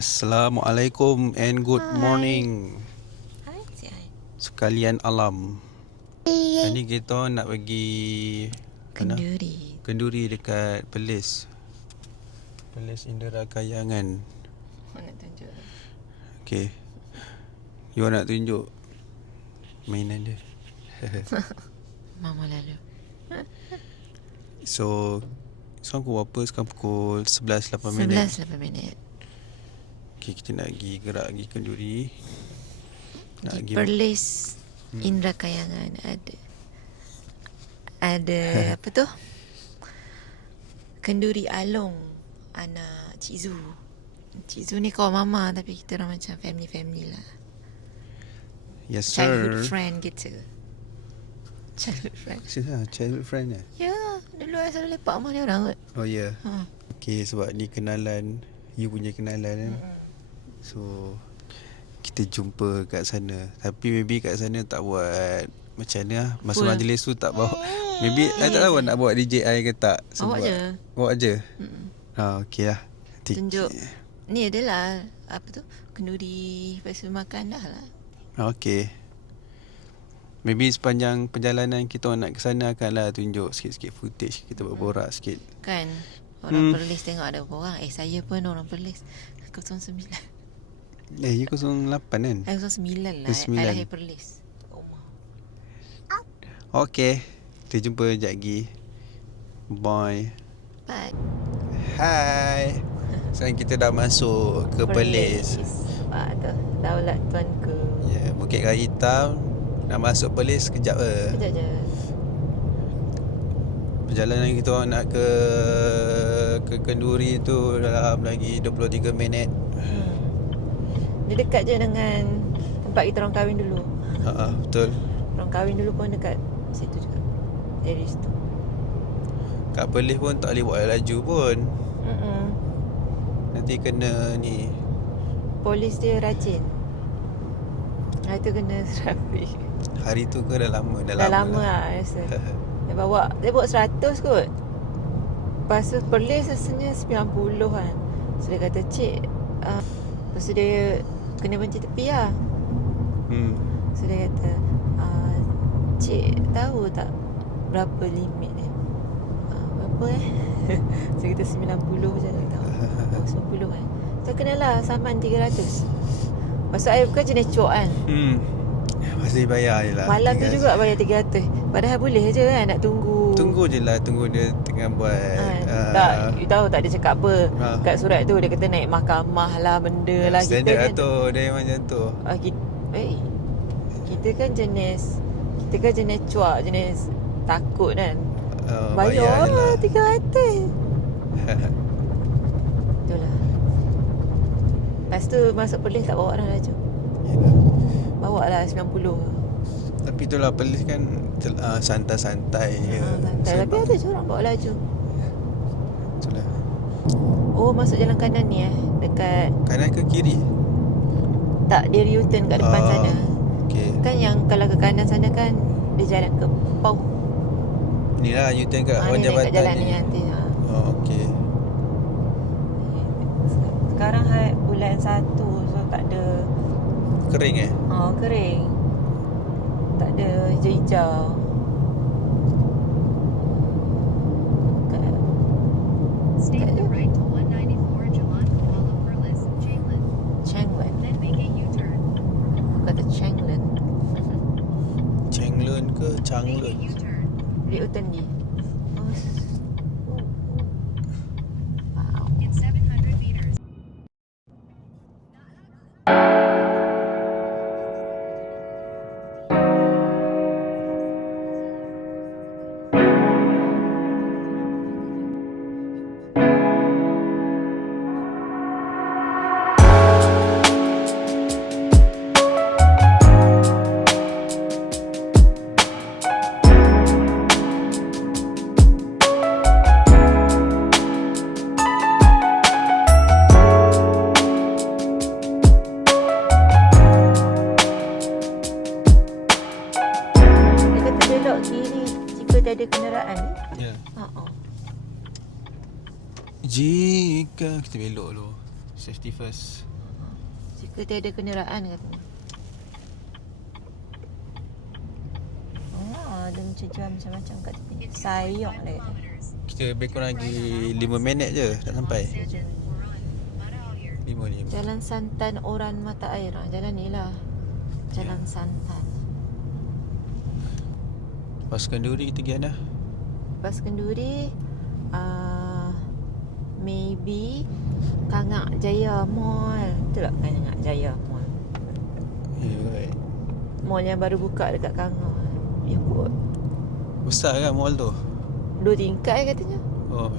Assalamualaikum and good Hai. morning Hai, si Hai. sekalian alam. Hari ni kita nak pergi mana? Kenduri. Kenduri dekat Perlis Indera Kayangan. Nak tunjuk. Okay, you nak tunjuk mainan dia. Mama lalu. So sekarang pukul berapa? Sekarang pukul 11.08 minit. Okay, kita nak gerak pergi Kenduri. Di Perlis Indra Kayangan ada apa tu? Kenduri Along anak Cik Zu. Cik Zu ni kawan mama, tapi kita orang macam family lah. Yes sir. Childhood friend gitu. Childhood friend eh? Ya, dulu saya selalu lepak sama dia orang kot. Oh ya. Ha. Okay, sebab ni kenalan, you punya kenalan kan. So kita jumpa kat sana. Tapi maybe kat sana tak buat macam mana lah. Masa majlis tu tak bawa. Maybe I tak tahu nak bawa DJI ke tak. Bawa je. Bawa je. Okay lah. Tunjuk. Ni adalah apa tu? Kenduri, lepas tu makan dah lah. Okay. Maybe sepanjang perjalanan kita nak ke sana akanlah tunjuk sikit-sikit footage. Kita berborak sikit. Kan? Orang Perlis tengok ada berapa orang. Saya pun orang Perlis. 09. You 08 kan? 09 lah. 09. I lahir Perlis. Okay. Kita jumpa sekejap lagi. Bye. Bye. Hai. Sekarang kita dah masuk ke Perlis. Tu. Daulat Tuanku. Ya, Bukit Raya Hitam. Nak masuk Perlis sekejap ke? Sekejap je. Perjalanan kita orang nak ke Kenduri tu dalam lagi 23 minit. Dia dekat je dengan tempat kita orang kahwin dulu. Betul. Orang kahwin dulu pun dekat situ juga. Dari situ. Kat Perlis pun tak boleh buat laju pun. Nanti kena ni. Polis dia rajin. Hari tu kena trafik. Hari tu ke dah lama? Dah lama lah rasa. Dia bawa 100 kot. Lepas tu Perlis rasanya 90 kan. So dia kata, cik, lepas tu dia kena berhenti tepi lah. So dia kata, cik tahu tak berapa limit dia? Berapa So kita 90 je. Tahu 90 kan. So kenalah saman 300. Lepas tu saya bukan jenis cuak kan. Masih bayar je lah. Malam tu juga bayar 300. Padahal boleh je kan nak tunggu. Tunggu je lah. Tunggu dia tengah buat tak, you tahu tak dia cakap apa kat surat tu. Dia kata naik mahkamah lah, benda lah. Standard lah tu. Dia macam tu. Kita kan jenis cuak, jenis takut kan. Bayar lah 300. Itulah. Lepas tu masuk Perlis tak bawa orang laju. Bawa lah 90. Tapi itulah Perlis kan santai-santai je. Santai. Tapi ada je orang bawa laju. Itulah. Oh, masuk jalan kanan ni dekat Kanan ke kiri? tak, dia U-turn kat depan sana. Okay. Kan yang kalau ke kanan sana kan dia jalan ke Pau. Ni lah U-turn kat Wan Jabatan Jabatan jalan ni nanti. Okay. Sekarang bulan 1, so tak ada Kering kering. Tak ada hijau-hijau. Stay to the right to 194 Jalan Kuala Perlis, Changlan. Changlan. Then make a U-turn. Kata Changlan. Changlun ke Make a Changlun? U-turn. Dia U-turn ni. In 700 meters. ada kenderaan ni. Ya. Jika kita belok dulu, safety first. Jika tiada kenderaan katanya. Ada macam jual macam-macam kat tepi. Sayang dia kata. Kita lebih kurang lagi 5 minit je dah sampai. 5 ni. Jalan Santan Oran Mata Air. Jalan ni lah. Jalan Santan. Lepas Kenduri kita pergi mana? Lepas Kenduri maybe Kangak Jaya Mall. Betul tak Kangak Jaya Mall? Ya, right. Mall yang baru buka dekat Kangak. Ya kot. Besar kan mall tu? 2 tingkat katanya. Oh.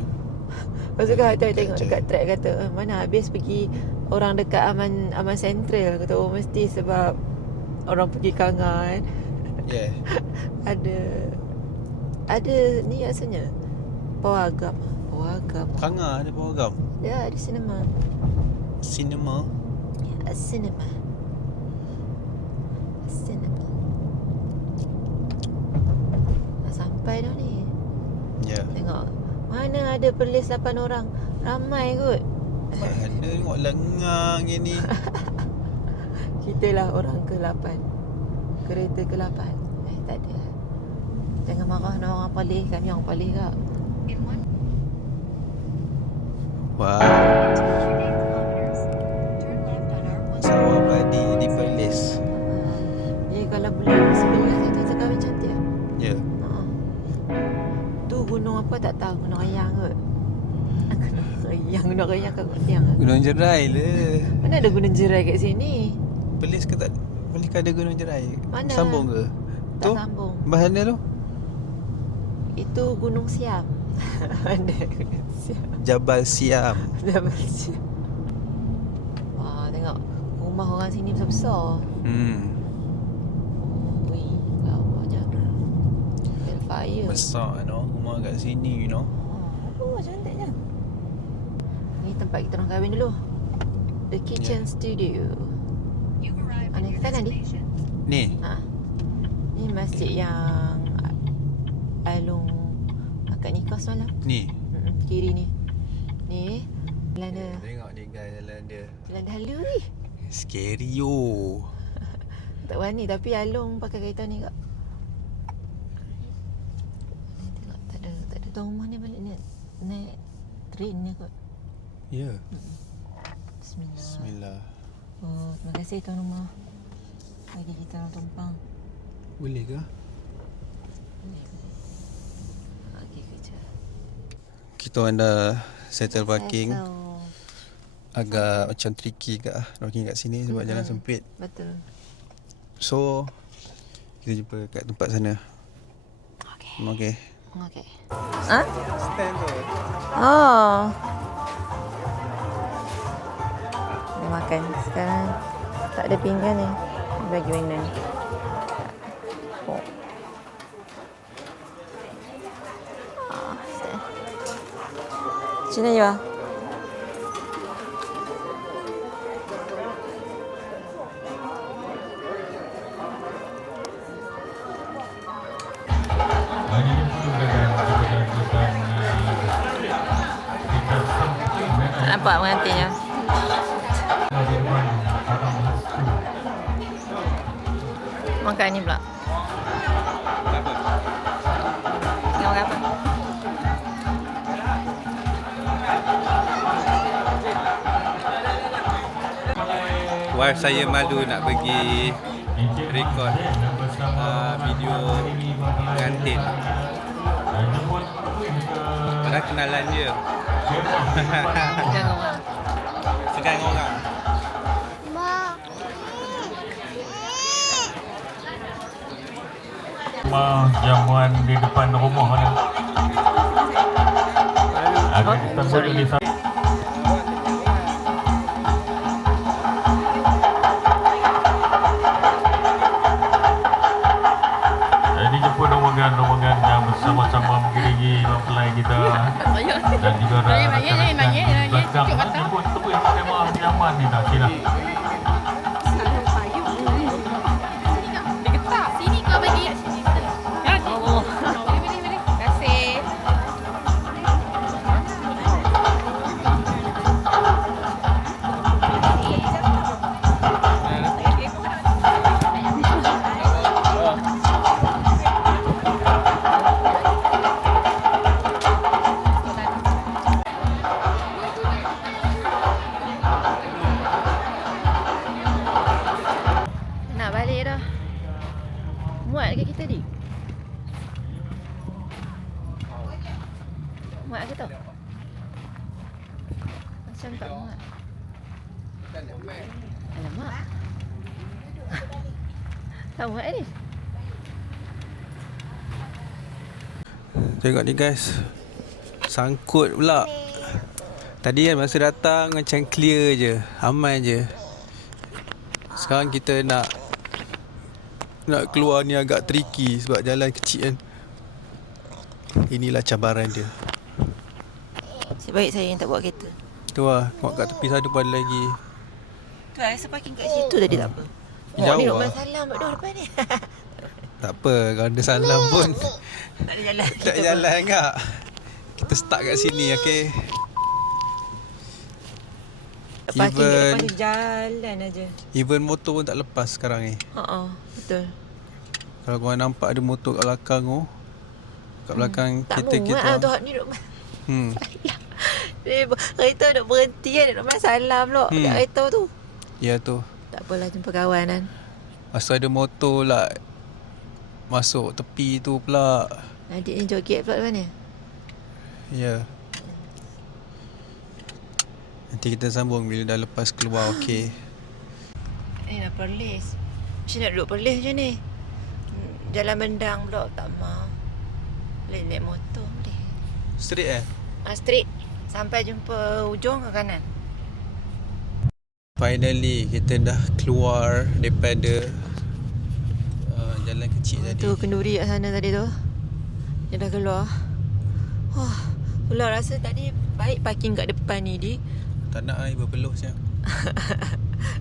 Lepas tu kata tengok dekat track kata mana habis pergi orang dekat Aman Central. Kata mesti sebab orang pergi Kangak kan. Yeah. Ada ni rasanya Pawagam. Kangah ada program. Ya, ada cinema. Cinema. Ya, cinema. Dah sampai dah ni. Ya. Tengok. Mana ada Perlis 8 orang. Ramai kot. Mana tengok lengang ni. Kita lah orang ke-8. Kereta ke-8. Tak ada. Jangan marah nak orang Perlis. Kami orang Perlis kak. Wow. 2 kilometers. Turn left on R1. Sawah padi di Perlis. Jadi kalau bulan 11 kita kahwin cantik. Ya. Tu gunung apa tak tahu. Gunung Rayang kot. Gunung Rayang kat Kuantiang. Gunung Jerai lah. Mana ada gunung jerai kat sini? Perlis ke tak? Perlis ke ada Gunung Jerai? Mana? Sambung ke? Tak Tu? sambung. Mana tu? Itu Gunung Siam. Ada Gunung Siam. Jabal Siam. Jabal Siam. Wah, tengok rumah orang sini besar-besar. Ui, lawaknya. Hellfire. Besar no rumah kat sini you know. Oh, cantiknya. Ni tempat kita orang kahwin dulu. The Kitchen Studio. You've arrived at Mana your kan Adi? destination. Ni. Ni masjid yang Alung akad nikah semalam. Ni. Kiri ni. Ni jalan dia. Tengok ni guys jalan dia. Jalan dia halu ni. Scary yo. Tak berani tapi Alung pakai kereta ni kak. Tengok tak ada tuan rumah ni balik naik train ni kot. Ya. Bismillah. Bismillah. Oh, terima kasih tuan rumah. Bagi kita orang tumpang. Boleh ke? Okey kerja. Kita orang dah settle parking. Settle. Agak macam tricky kat parking kat sini sebab jalan sempit. Betul. So kita jumpa kat tempat sana. Okey. Okay. Okey. Ha? Stand tu. Oh. Dia makan sekarang. Tak ada pinggan ni. Dia bagi mainan. Oh. Sini ya. Nampak pengantinnya. Makan ni pula. Tengok apa? Wife saya malu nak pergi record video pengantin. Padahal kenalan dia. Jangan orang. Segan orang. Rumah jamuan di depan rumah ni. Ada kita boleh di sana. Jadi jemput rombongan yang bersama-sama mengiringi mempelai kita dan juga rakan-rakan belakang. Jemput tepuk yang kemah nyaman ni dah sila. Sini kau bagi. Ya, oh. Beri. Kasih. Muat ke kita ni? Muat ke tau? Macam tak muat. Alamak. Tak muat ni. Tengok ni guys. Sangkut pula. Tadi kan masa datang macam clear je, aman je. Sekarang kita nak keluar ni agak tricky sebab jalan kecil kan. Inilah cabaran dia. Sebaik saya yang tak bawa kereta. Tu lah, tengok kat tepi sana pun ada lagi. Tu lah, saya parking kat situ tadi tak apa. Jauh Ni lah. Lokman salam kat depan ni. Tak apa, kalau ada salam pun Tak ada jalan. tak jalan enggak. Kita start kat sini, okay? Parking kat depan ni jalan aja. Even motor pun tak lepas sekarang ni. Betul. Kalau korang nampak ada motor kat belakang tu, kat belakang Tak kita muat lah tu ni Lokman. Hmm. Kereta duk berhenti kan Lokman salam pula. Kat kereta tu. Ya tu. Tak apalah, jumpa kawan kan. Masa ada motor lah masuk tepi tu pula. Adik ni joget pula depan ni. Ya. Nanti kita sambung bila dah lepas keluar, okey. Nak Perlis. Macam nak duduk Perlis je ni. Jalan Bendang pula tak mau. Boleh naik motor boleh. Straight Straight. Sampai jumpa ujung ke kanan. Finally kita dah keluar daripada jalan kecil tadi. Tu kenduri kat sana tadi tu. Dia dah keluar. Wah, pula rasa tadi baik parking kat depan ni di. Tak nak ai berpeluh siang.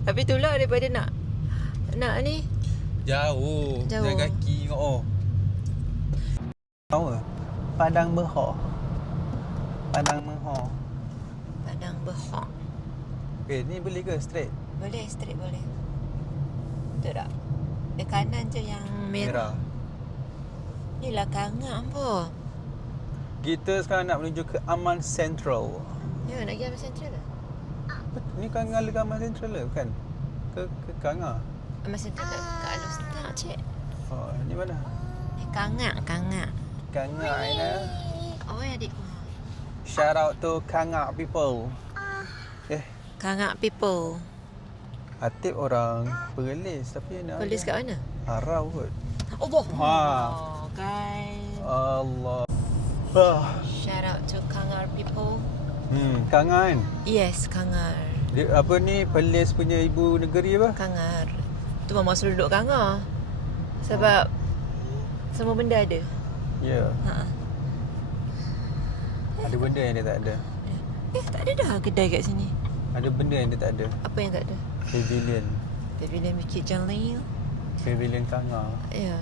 Tapi tu lah daripada nak ni. Jauh. Jauh. Jalan kaki tengok oh. Tahu ke? Padang Berhok. Padang Berhok. Padang Berhok. Ni boleh ke straight? Boleh, straight boleh. Betul tak? Di kanan je yang merah. Ni lah Kangak pun. Kita sekarang nak menuju ke Aman Central. Ya, nak pergi Aman Central ke? Ni Kangar ke Aman Central ke? Bukan? Ke Kangar? Aman Central kat Alus tak, cik. Oh, ni mana? Ni Kangak. Kangar Aina. Oh, adikku. Shout out to Kangar people. Kangak people. Atik orang Perlis tapi nak Polis kat mana? Harau kot. Allah. Ha. Oh, guys. Allah. Shout out to Kangar people. Kangar kan? Yes, Kangar. Dia, apa ni Perlis punya ibu negeri apa? Kangar. Tu mama suruh duduk Kangar. Sebab semua benda ada. Ya. Ha. Ada benda yang dia tak ada. Tak ada dah kedai kat sini. Ada benda yang dia tak ada. Apa yang tak ada? Pavilion. Pavilion Bukit Jalil. Pavilion Kangar. Ya,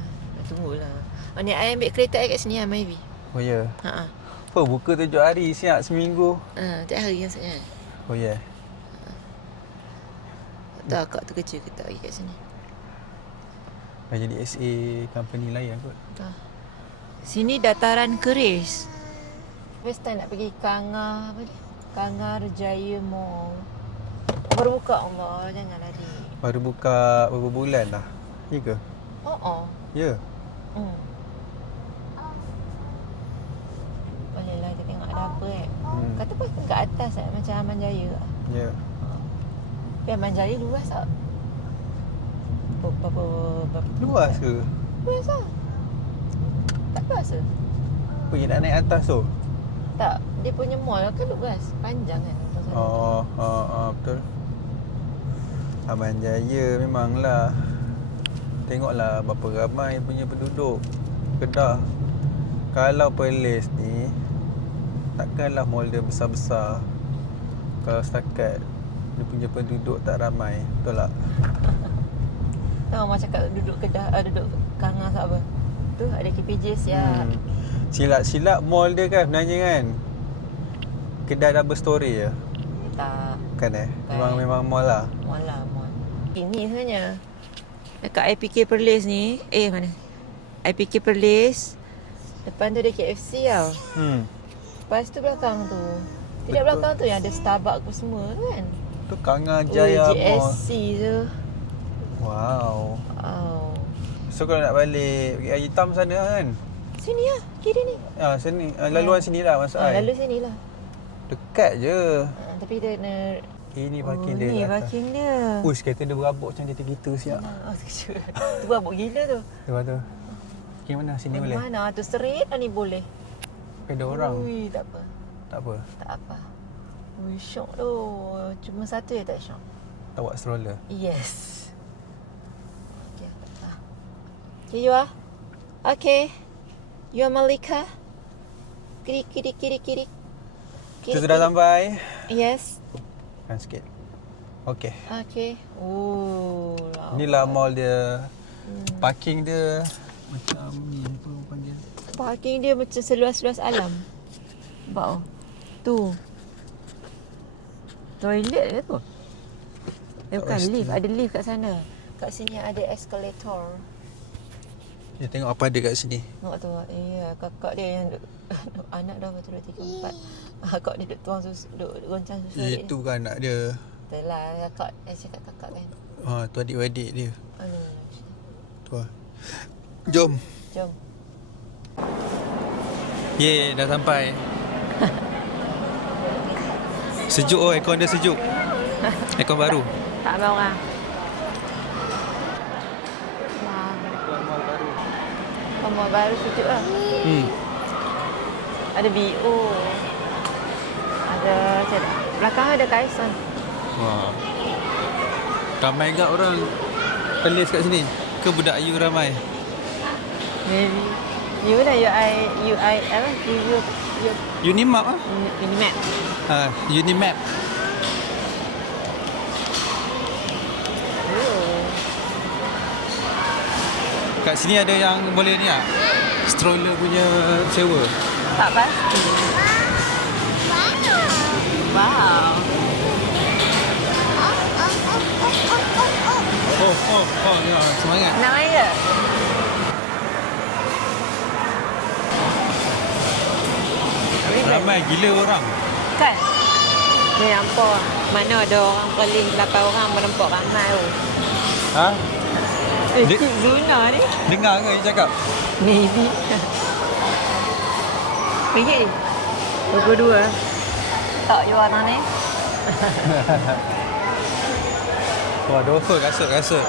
tunggulah. Oh, ni I ambil kereta I kat sini Maybe. Oh ya. Ha. Apa buka 7 hari siap seminggu. Tiap hari maksudnya. Oh ya. Tak akak tu kerja ke tak lagi kat sini. Dah jadi SA company lain kot. Tak. Sini dataran keris. First time nak pergi Kangar apa ni? Kangar Jaya Mall. Baru buka Allah, janganlah di. Baru buka berapa bulan dah? Ya ke? Oh. Ya. Boleh lah kita tengok ada apa Kata pun kat atas macam Aman Jaya. Ya. Tapi Aman Jaya luas tak? Berapa Luas ke? Luas tak? Tak luas ke? Pergi nak naik atas tu? Tak, dia punya mall kan luas. Panjang kan? Betul. Aman Jaya memanglah. Tengoklah berapa ramai punya penduduk Kedah. Kalau Perlis ni takkanlah mall dia besar-besar kalau setakat dia punya penduduk tak ramai. Betul tak? Tahu Mama cakap duduk Kedah, duduk Kangar tak apa. Tu ada KPJ siap. Silap-silap mall dia kan sebenarnya kan. Kedah double story je. Tak. Kan Memang mall lah. Mall lah, mall. Ini sebenarnya dekat IPK Perlis ni. Mana? IPK Perlis. Depan tu ada KFC tau. Lepas tu belakang tu. Tidak belakang tu yang ada Starbucks apa semua tu kan. Tu Kangar Jaya Mall. GSC tu. Wow. So kalau nak balik pergi Air Hitam sana kan. Sini lah, kiri ni. Sini laluan sini lah masuk ai. Lalu sini lah. Dekat je. Tapi dia kena... Ini parking dia. Ni kat atas. parking dia. Uish, kereta dia berabuk macam kereta siap. Oh, terkejut. Tu berabuk gila tu. Lepas tu. Pergi mana? Sini boleh? Mana? Tu straight lah ni boleh. Ada orang. Ui, tak apa. Tak apa. Tak apa. Ui, syok tu. Cuma satu je tak syok. Tak buat stroller. Yes. Okay. Okay, you are? Okay. You are Malika? Kiri. Kita sudah sampai. Yes. Kan sikit. Okey. Okay. Oh. Inilah mall dia. Parking dia macam ni apa orang panggil. Parking dia macam seluas-luas alam. Nampak tu. Toilet ke tu? Bukan situ. lift. Ada lift kat sana. Kat sini ada escalator. Dia tengok apa ada kat sini. Nampak tu? Ya, kakak dia yang anak dah 1, 2, 3, 4. Kakak dia duduk tuang susu, duduk goncang susu adik. Itu bukan anak dia. Betul lah, kakak. Saya cakap kakak kan. Tu adik-adik dia. Aduh. Tu lah. Jom. Jom. Yeay, dah sampai. Sejuk aircon dia sejuk. Aircon baru. Tak ada orang. Mall baru sejuk lah. Ada BO. Ada belakang ada Kaison. Wah. Ramai gak orang pelis kat sini. Ke budak Ayu ramai? Maybe. You lah UI apa? Unimap ah? Unimap. Unimap. Kat sini ada yang boleh ni ah. Stroller punya sewa. Tak pasti. Wow. Ya, semangat. Nak main ke? Ramai gila orang. Kan? Ni nampak. Mana ada orang paling 8 orang menempok ramai tu. Ha? Cik Zuna ni. Dengar ke dia cakap? Maybe. Pergi. 22. Tak you orang ni. Wah, ada offer kasut-kasut.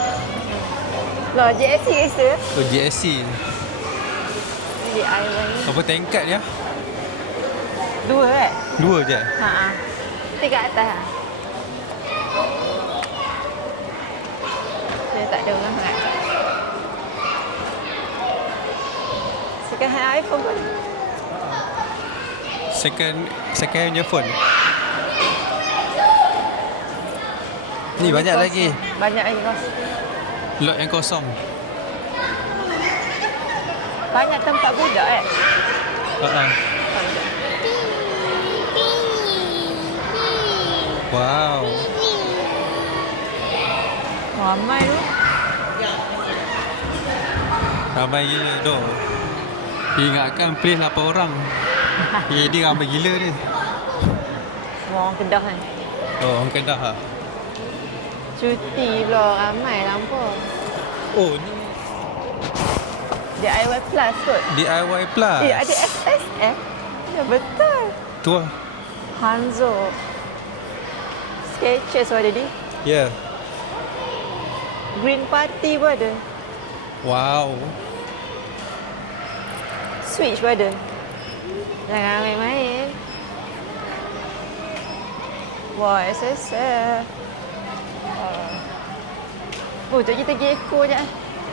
Lah, JSC rasa. GSC. DIY. Apa tingkat dia? 2 kan? 2 je? Ha. 3 kat atas lah. Saya tak ada orang sangat. Second hand iPhone pun. Second hand je phone. Ni banyak lagi. Banyak lagi kosong. Lot yang kosong. Banyak tempat budak Wow. Ramai tu. Ramai gila tu. Ingatkan place 8 orang. Dia ramai gila ni. Semua orang Kedah kan. Oh, orang Kedah lah. Cuti pula ramai lampu. Oh, ni DIY Plus kot. DIY Plus. Ada SS Ya betul. Tu lah. Hanzo. Skechers pun ada di. Ya. Yeah. Green Party pun ada. Wow. Switch pun ada. Jangan main-main. Wah, SSR. Oh, tu kita pergi Eco je.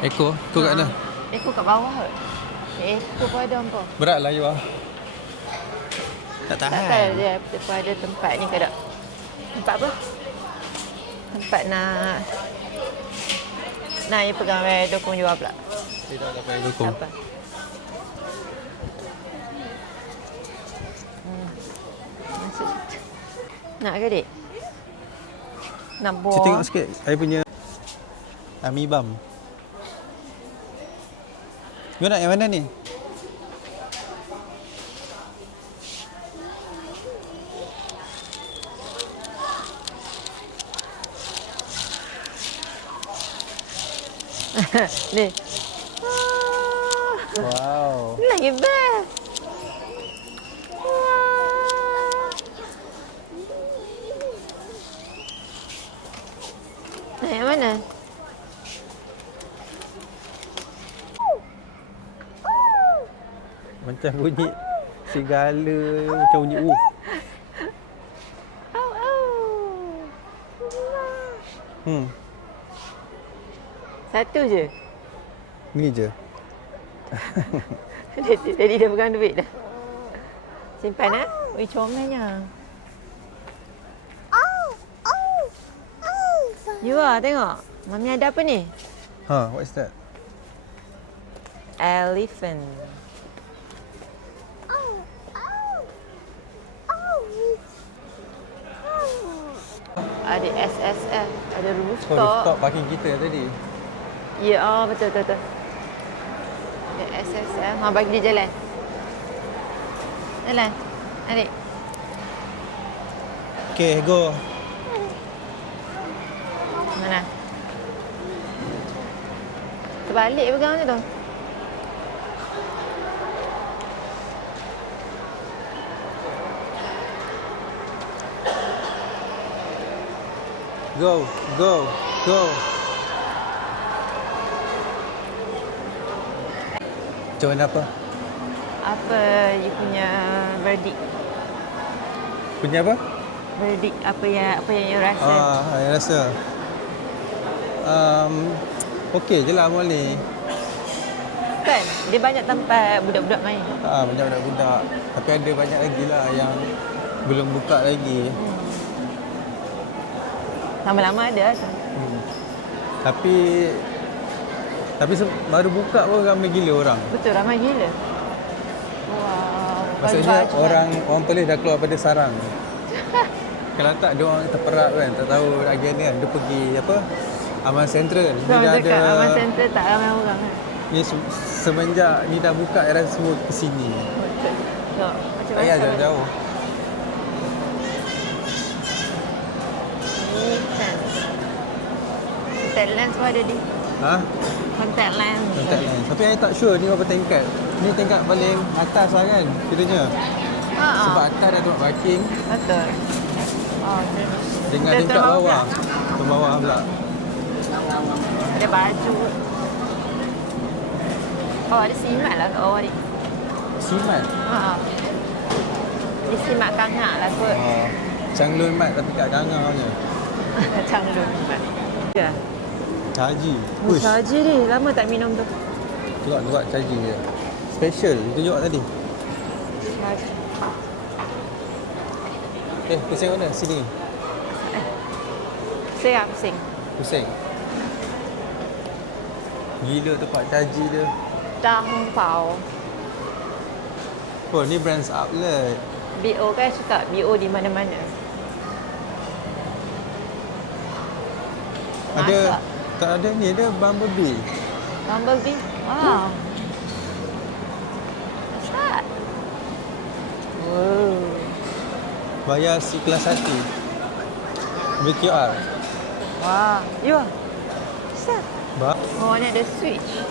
Eko, kau kat mana? Eco kat bawah kot. Eco pun ada apa? Berat lah you ah. Tak Tak tahan. tahu dia pun ada tempat ni ke tak? Tempat apa? Tempat nak you pegang dokong jual pula. Dia tak payah dukung. Apa? Masuk situ. Nak ke dik? Nak buah? Saya tengok sikit. Saya punya Amibam. You nak yang mana ni? Ni. Wow. Ni lagi best. Wah. Nah, yang mana? Macam bunyi serigala, macam bunyi wolf. Au, au. Satu je. Ni je. Jadi dah pegang duit dah. Simpan Ui, comelnya. You tengok. Mami ada apa ni? What's that? Elephant. Ada SSF, ada rooftop. Rooftop parking kita tadi. Ya, betul. Ada SSF. Bagi dia jalan. Jalan. Adik. Okay, go. Mana? Terbalik pegang je tu. Go. Macam mana apa? Apa you punya verdict? Punya apa? Verdict apa yang you rasa? Saya rasa okey je lah mall ni. Kan? Dia banyak tempat budak-budak main. Banyak budak-budak. Tapi ada banyak lagi lah yang belum buka lagi. Lama-lama ada tu. Tapi baru buka pun ramai gila orang. Betul, ramai gila. Wow. Maksudnya orang Perlis dah keluar pada sarang. Kalau tak dia orang terperak kan, tak tahu lagi ni kan. Dia pergi apa? Aman Central. Ni Sama dah dekat ada. Aman Center tak ramai orang kan. Ni semenjak ni dah buka era semua ke sini. Betul. So, macam Tak payah jauh-jauh. Ni kan. Contact lens pun ada di. Contact lens. Contact lens. Tapi saya tak sure ni berapa tingkat. Ni tingkat paling atas lah kan kiranya. Sebab atas dah tempat parking. Betul. Dengan tingkat bawah. Ke bawah pula. Ada baju. Ada simat lah kat bawah ni. Simat. Dia simat kangak lah kot. Changlun mat tapi kat Kangau je. Changlun mat. Ya. Caji. Saja ni. Lama tak minum tu. Tuak caji je. Special. Tunjuk tadi. Saja. Pusing mana? Sini. Saya pusing. Pusing. Gila tempat caji dia. Tahong pau. Oh, ni Brands Outlet. BO kan suka BO di mana-mana. Ada tak ada ni, ada Bumblebee. Bumblebee. Wow. Besar. Wow. Bayar si kelas 1. BQR. Wah. Ya. Besar. Oh, ni ada switch.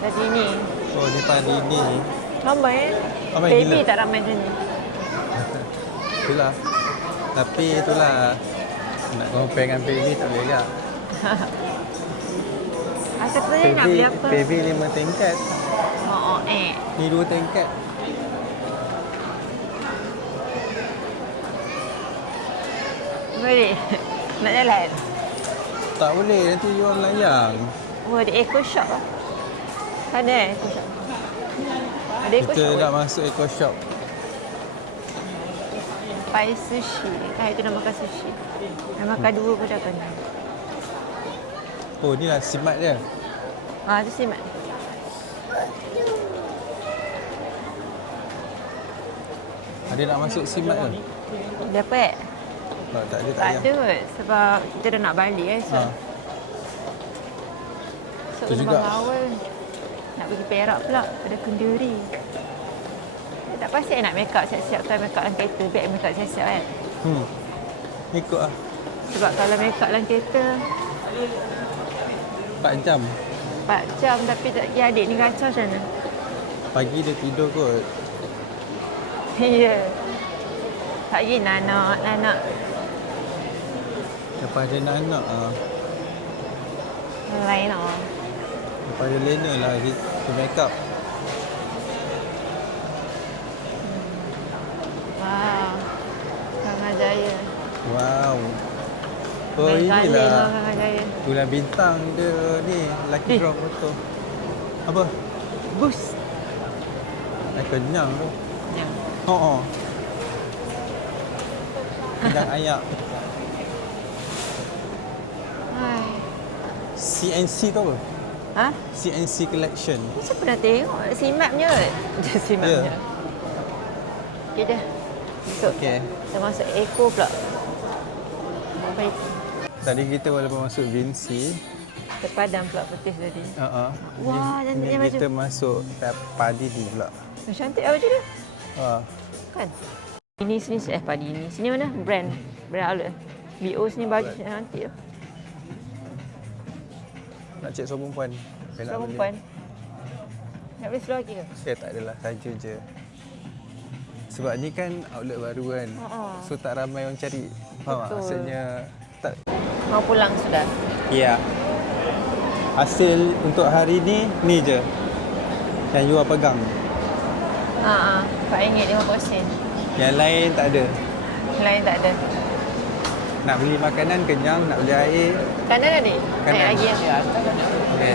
Tadi ni. Oh, ni padi ni. Ramai Ramai baby gila. tak ramai macam ni. Itulah. Tapi itulah. Nak compare dengan PV tak boleh juga. Asal tu nak beli apa? PV 5 tingkat. Ni 2 tingkat. Boleh. Nak jalan? Tak boleh, nanti you orang melayang. Ada Eco Shop lah. Ada Eco Shop. Ada Eco Kita Shop. nak masuk Eco Shop. Pai sushi. Kan itu nak makan sushi. Nak makan 2 pun dah kena. Oh, ni lah simat dia. Tu simat. Ada nak masuk simat ke? Dapat? Tak ada, tak Tak payah. ada. Sebab kita dah nak balik so. So, Tu juga. awal nak pergi Perak pula. Ada Kenduri. Tak pasti nak make up siap-siap kan make up dalam kereta. Bag make up siap-siap kan. Ikut lah. Sebab kalau make up dalam kereta 4 jam. 4 jam tapi tak pergi adik ni kacau macam mana? Pagi dia tidur kot. Ya. Tak pergi nak. Lepas dia nak Lain lah. lepas dia lena lah dia make up. Wow. Kang Jaya. Wow. Oh Lain kali lah inilah Kang Jaya. bulan bintang dia ni. Lucky draw motor. Apa? Boost. Dah kenyang tu. Ya. Kenyang ayak. Hai. CNC tu apa? Ha? CNC collection. Macam pernah tengok simapnya kot. Simapnya. Ya. Okey dah. Masuk. Okey. Kita masuk Eco pula. Baik. Tadi kita walaupun masuk Vinci, Terpadam pula petis tadi. Wah, ni cantiknya baju. kita masuk padi ni pula. Cantik lah baju dia. Kan? Sini padi ni. Sini mana? Brand outlet. BO sini baju cantik tu. Nak cek seorang perempuan. Seluar perempuan. Nak beli seluar lagi ke? Saya tak adalah, saja je. Sebab ni kan outlet baru kan. So tak ramai orang cari. Faham tak? Betul. Maksudnya tak. Mau pulang sudah. Ya. Hasil untuk hari ni je. Yang you pegang. RM4.50. Yang lain tak ada. Lain tak ada. Nak beli makanan kenyang, nak beli air. Kanan ada? Kanan. Naik lagi ya? Okay.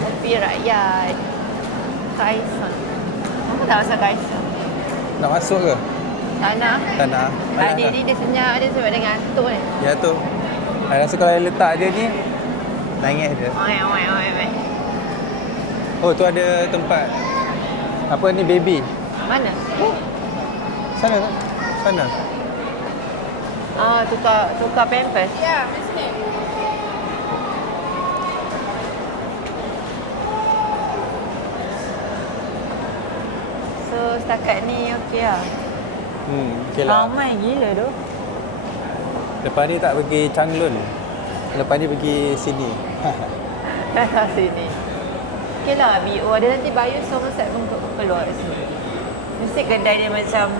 Kopi rakyat. Kaisar. Apa tak pasal Kaisar? Nak masuk ke? Tanah. Tanah. Adik ni dia senyap dia sebab dia ngantuk ni. Ya tu. Saya rasa kalau letak dia ni, nangis dia. Oi. Oh, tu ada tempat. Apa ni, baby? Mana? Sana kan? Sana. Tukar pampers. Ya, di sini. So setakat ni okey lah. Okay lah. Ramai gila tu. Lepas ni tak pergi Changlun. Lepas ni pergi sini. Dah sini. Okey lah, BO ada nanti Bayu Somerset pun keluar dari sini. Mesti kedai dia macam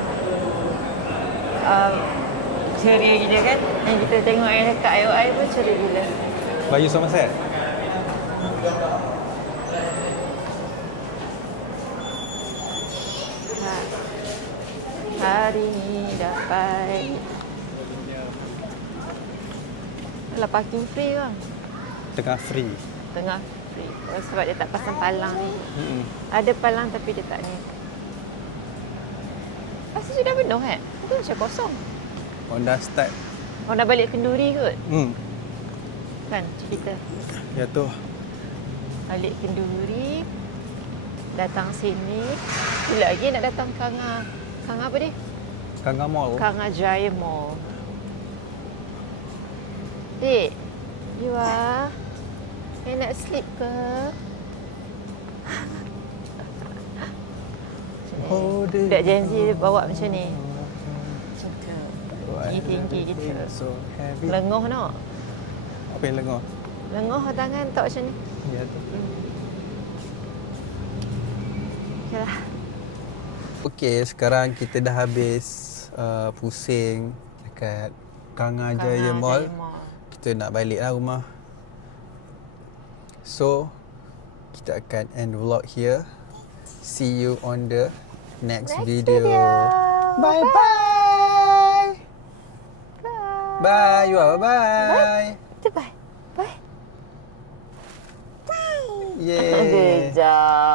ceria gila kan. Yang kita tengok yang dekat IOI pun ceria gila. Bayu Somerset. Hari ni dapat. Alah, parking free kan? Tengah free. Tengah free. Sebab dia tak pasang palang ni. Ada palang tapi dia tak ni. Pasti sudah penuh kan? Itu macam kosong. Orang dah start. Orang dah balik kenduri kot. Kan cerita. Ya tu. Balik kenduri. Datang sini. Pula lagi nak datang Kanga apa dia? Kanga Mall. Kanga Jaya Mall. Dek, you are? Nak sleep ke? Budak Gen Z bawa macam ni. Tinggi gitu. So heavy. Lengoh nak? Apa yang lengoh? Lengoh tangan tak macam ni. Ya tu. Okeylah. Okey, sekarang kita dah habis pusing dekat Kanga Jaya Mall. Kita nak balik lah rumah. So, kita akan end vlog here. See you on the next video. Bye-bye. Bye. You are bye. Bye. Bye. Yay. Kejap.